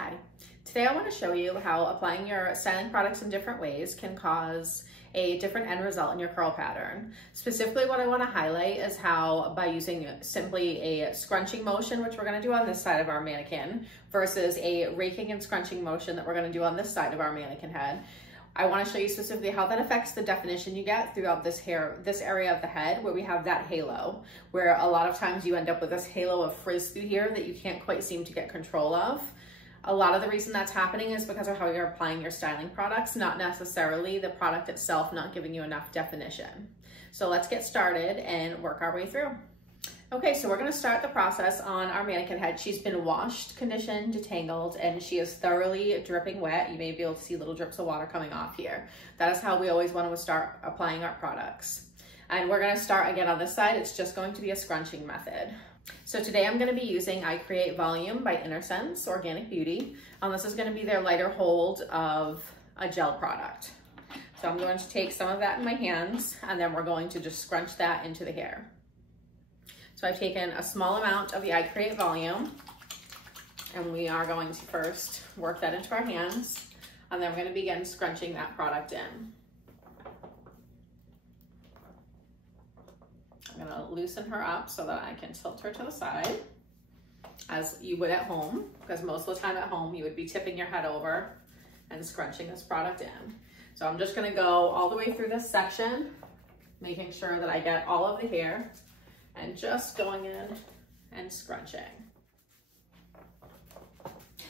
Hi, today I want to show you how applying your styling products in different ways can cause a different end result in your curl pattern. Specifically, what I want to highlight is how by using simply a scrunching motion, which we're going to do on this side of our mannequin, versus a raking and scrunching motion that we're going to do on this side of our mannequin head. I want to show you specifically how that affects the definition you get throughout this area of the head where we have that halo, where a lot of times you end up with this halo of frizz through here that you can't quite seem to get control of. A lot of the reason that's happening is because of how you're applying your styling products, not necessarily the product itself not giving you enough definition. So let's get started and work our way through. Okay, so we're going to start the process on our mannequin head. She's been washed, conditioned, detangled, and she is thoroughly dripping wet. You may be able to see little drips of water coming off here. That is how we always want to start applying our products. And we're going to start again on this side. It's just going to be a scrunching method. So today I'm going to be using I Create Volume by Innersense Organic Beauty. This is going to be their lighter hold of a gel product. So I'm going to take some of that in my hands and then we're going to just scrunch that into the hair. So I've taken a small amount of the I Create Volume and we are going to first work that into our hands and then we're going to begin scrunching that product in. I'm going to loosen her up so that I can tilt her to the side as you would at home, because most of the time at home you would be tipping your head over and scrunching this product in. So I'm just going to go all the way through this section, making sure that I get all of the hair and just going in and scrunching.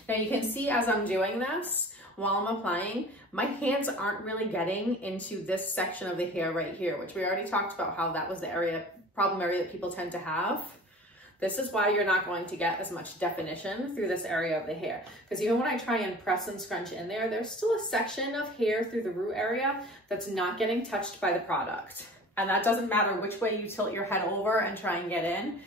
Now you can see as I'm doing this, while I'm applying, my hands aren't really getting into this section of the hair right here, which we already talked about how that was the problem area that people tend to have. This is why you're not going to get as much definition through this area of the hair. Because even when I try and press and scrunch in there, there's still a section of hair through the root area that's not getting touched by the product. And that doesn't matter which way you tilt your head over and try and get in.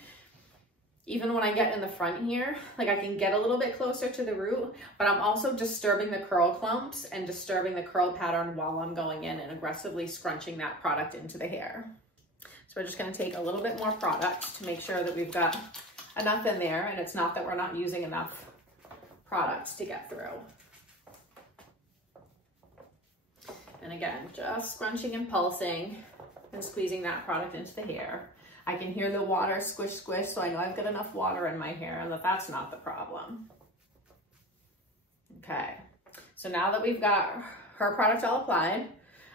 Even when I get in the front here, like I can get a little bit closer to the root, but I'm also disturbing the curl clumps and disturbing the curl pattern while I'm going in and aggressively scrunching that product into the hair. So we're just going to take a little bit more product to make sure that we've got enough in there and it's not that we're not using enough products to get through. And again, just scrunching and pulsing and squeezing that product into the hair. I can hear the water squish, squish, so I know I've got enough water in my hair and that's not the problem. Okay, so now that we've got her product all applied,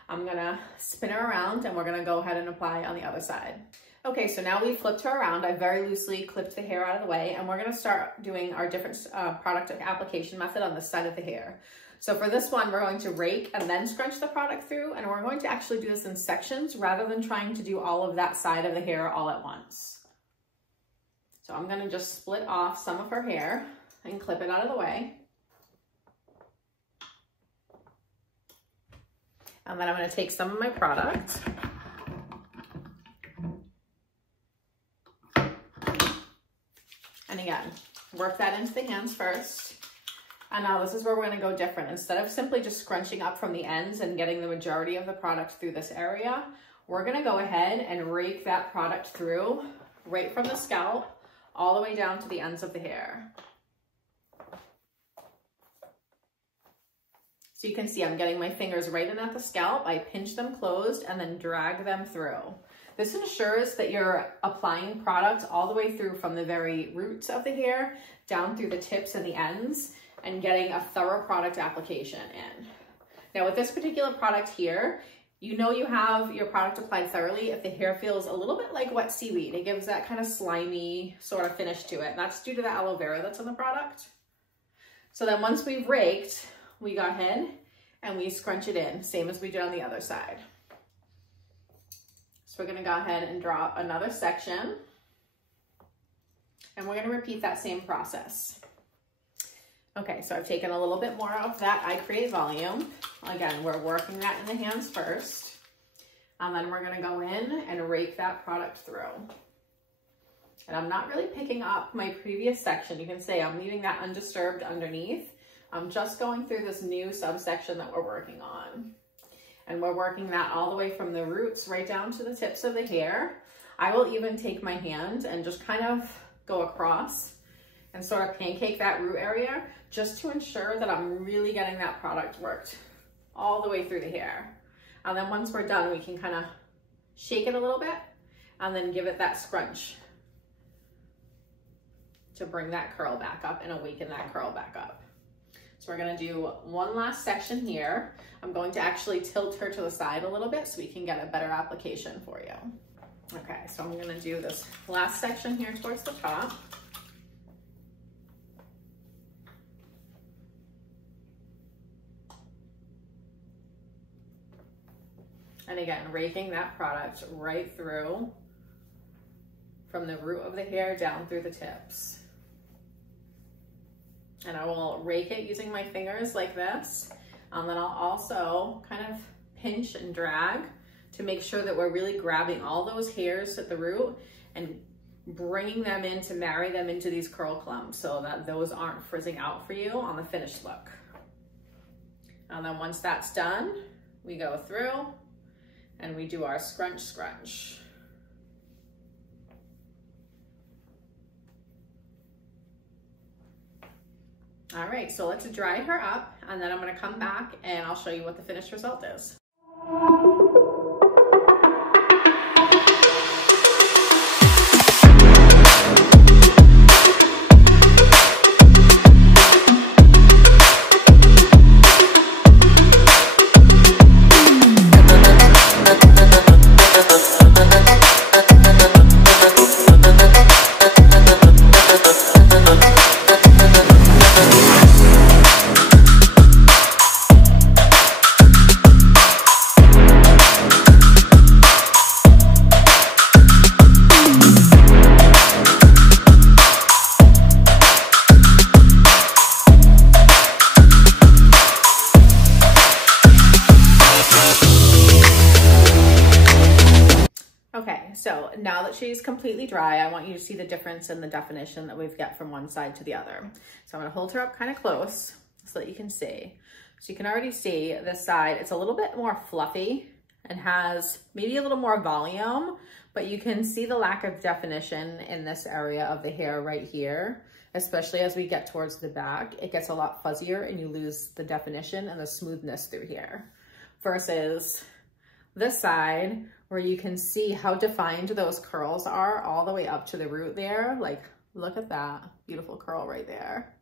I'm gonna spin her around and we're gonna go ahead and apply on the other side. Okay, so now we've flipped her around. I very loosely clipped the hair out of the way and we're gonna start doing our different product application method on the side of the hair. So for this one, we're going to rake and then scrunch the product through, and we're going to actually do this in sections rather than trying to do all of that side of the hair all at once. So I'm going to just split off some of her hair and clip it out of the way. And then I'm going to take some of my product and again, work that into the hands first. And now this is where we're going to go different. Instead of simply just scrunching up from the ends and getting the majority of the product through this area, we're going to go ahead and rake that product through right from the scalp all the way down to the ends of the hair. So you can see I'm getting my fingers right in at the scalp. I pinch them closed and then drag them through. This ensures that you're applying product all the way through from the very roots of the hair down through the tips and the ends, and getting a thorough product application in. Now with this particular product here, you know you have your product applied thoroughly if the hair feels a little bit like wet seaweed. It gives that kind of slimy sort of finish to it. And that's due to the aloe vera that's on the product. So then once we've raked, we go ahead and we scrunch it in, same as we did on the other side. So we're gonna go ahead and drop another section and we're gonna repeat that same process. Okay, so I've taken a little bit more of that I Create Volume. Again, we're working that in the hands first. And then we're gonna go in and rake that product through. And I'm not really picking up my previous section. You can say I'm leaving that undisturbed underneath. I'm just going through this new subsection that we're working on. And we're working that all the way from the roots right down to the tips of the hair. I will even take my hand and just kind of go across and sort of pancake that root area just to ensure that I'm really getting that product worked all the way through the hair. And then once we're done, we can kind of shake it a little bit and then give it that scrunch to bring that curl back up and awaken that curl back up. So we're gonna do one last section here. I'm going to actually tilt her to the side a little bit so we can get a better application for you. Okay, so I'm gonna do this last section here towards the top. And again, raking that product right through from the root of the hair down through the tips. And I will rake it using my fingers like this. And then I'll also kind of pinch and drag to make sure that we're really grabbing all those hairs at the root and bringing them in to marry them into these curl clumps so that those aren't frizzing out for you on the finished look. And then once that's done, we go through and we do our scrunch scrunch. All right, so let's dry her up and then I'm gonna come back and I'll show you what the finished result is. So now that she's completely dry, I want you to see the difference in the definition that we've got from one side to the other. So I'm gonna hold her up kind of close so that you can see. So you can already see this side, it's a little bit more fluffy and has maybe a little more volume, but you can see the lack of definition in this area of the hair right here, especially as we get towards the back. It gets a lot fuzzier and you lose the definition and the smoothness through here versus this side where you can see how defined those curls are all the way up to the root there. Like, look at that beautiful curl right there.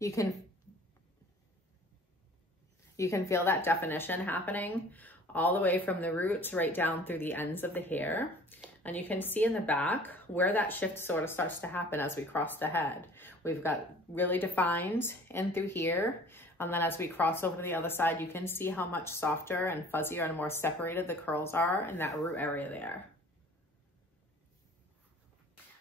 You can feel that definition happening all the way from the roots right down through the ends of the hair. And you can see in the back where that shift sort of starts to happen as we cross the head. We've got really defined in through here. And then as we cross over to the other side, you can see how much softer and fuzzier and more separated the curls are in that root area there.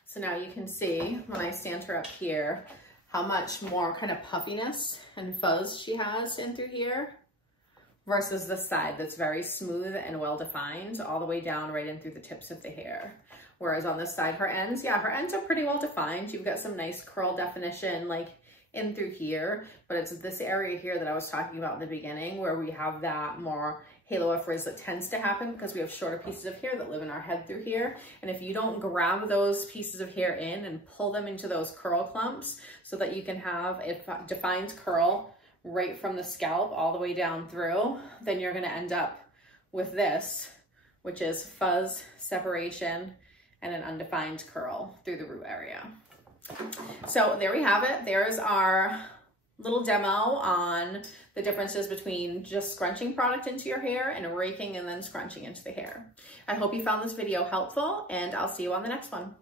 So now you can see when I stand her up here, how much more kind of puffiness and fuzz she has in through here versus the side that's very smooth and well-defined all the way down right in through the tips of the hair. Whereas on this side, her ends, yeah, her ends are pretty well-defined. You've got some nice curl definition, like in through here, but it's this area here that I was talking about in the beginning where we have that more halo of frizz that tends to happen because we have shorter pieces of hair that live in our head through here. And if you don't grab those pieces of hair in and pull them into those curl clumps so that you can have a defined curl right from the scalp all the way down through, then you're gonna end up with this, which is fuzz, separation, and an undefined curl through the root area. So there we have it. There's our little demo on the differences between just scrunching product into your hair and raking and then scrunching into the hair. I hope you found this video helpful, and I'll see you on the next one.